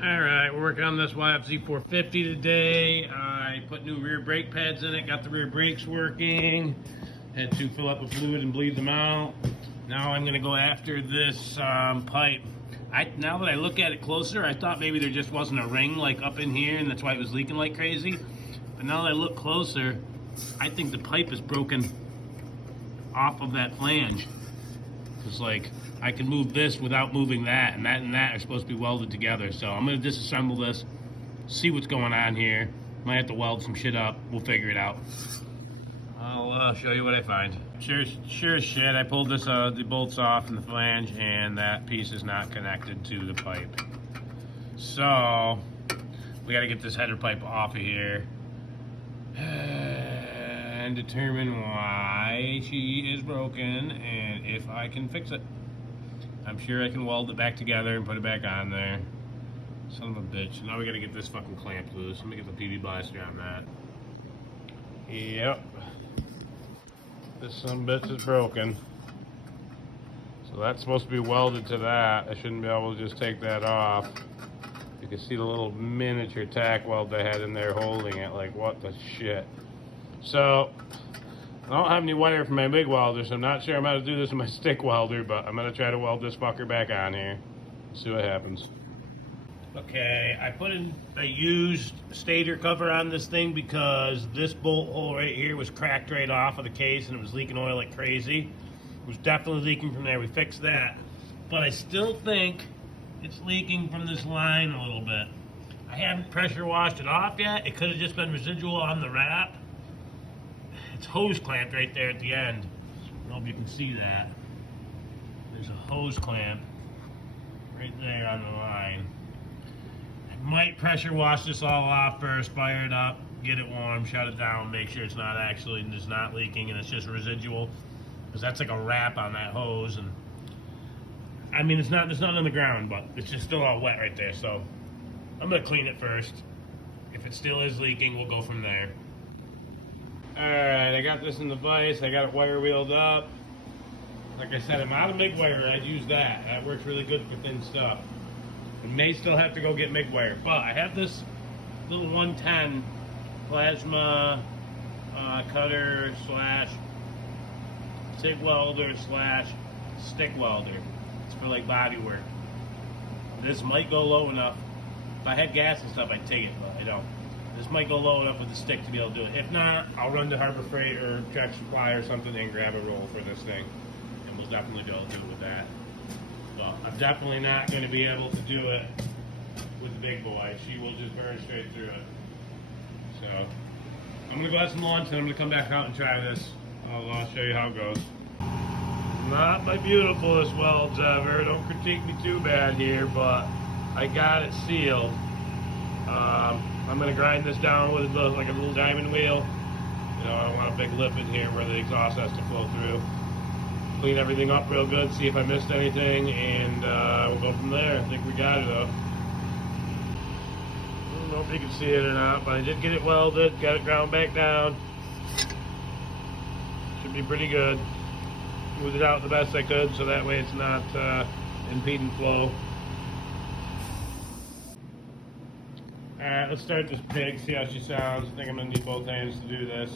All right, we're working on this YFZ 450 today. I put new rear brake pads in it, got the rear brakes working. Had to fill up with fluid and bleed them out. Now I'm gonna go after this pipe. Now that I look at it closer, I thought maybe there just wasn't a ring like up in here and that's why it was leaking like crazy. But now that I look closer, I think the pipe is broken off of that flange. It's like I can move this without moving that, and that are supposed to be welded together. So I'm gonna disassemble this, see what's going on here. Might have to weld some shit up. We'll figure it out. I'll show you what I find. Sure as shit, I pulled this the bolts off in the flange, and that piece is not connected to the pipe. So we got to get this header pipe off of here and determine why she is broken and if I can fix it. I'm sure I can weld it back together and put it back on there. Son of a bitch. Now we gotta get this fucking clamp loose. Let me get the PV blaster on that. Yep. This son of a bitch is broken. So that's supposed to be welded to that. I shouldn't be able to just take that off. You can see the little miniature tack weld they had in there holding it. Like, what the shit. So, I don't have any wire for my big welder, so I'm not sure I'm going to do this with my stick welder, but I'm going to try to weld this fucker back on here. See what happens. Okay, I put in a used stator cover on this thing because this bolt hole right here was cracked right off of the case and it was leaking oil like crazy. It was definitely leaking from there. We fixed that. But I still think it's leaking from this line a little bit. I haven't pressure washed it off yet. It could have just been residual on the wrap. It's hose clamped right there at the end. I don't know if you can see that. There's a hose clamp right there on the line. I might pressure wash this all off first, fire it up, get it warm, shut it down, make sure it's not actually just not leaking and it's just residual. Because that's like a wrap on that hose, and I mean it's not on the ground, but it's just still all wet right there. So I'm gonna clean it first. If it still is leaking, we'll go from there. Alright, I got this in the vise, I got it wire wheeled up. Like I said, I'm out of MIG wire, I'd use that. That works really good for thin stuff. I may still have to go get MIG wire, but I have this little 110 plasma cutter slash TIG welder slash stick welder. It's for like body work. This might go low enough. If I had gas and stuff, I'd take it, but I don't. This might go low enough with the stick to be able to do it. If not, I'll run to Harbor Freight or Tractor Supply or something and grab a roll for this thing. And we'll definitely be able to do it with that. But I'm definitely not going to be able to do it with the big boy. She will just burn straight through it. So, I'm going to go have some lunch and I'm going to come back out and try this. I'll show you how it goes. Not my beautifulest welds ever. Don't critique me too bad here, but I got it sealed. I'm going to grind this down with like a little diamond wheel. You know, I don't want a big lip in here where the exhaust has to flow through. Clean everything up real good, see if I missed anything, and we'll go from there. I think we got it though. I don't know if you can see it or not, but I did get it welded, got it ground back down. Should be pretty good. Smoothed it out the best I could so that way it's not impeding flow. Alright, let's start this pig, see how she sounds. I think I'm going to need both hands to do this.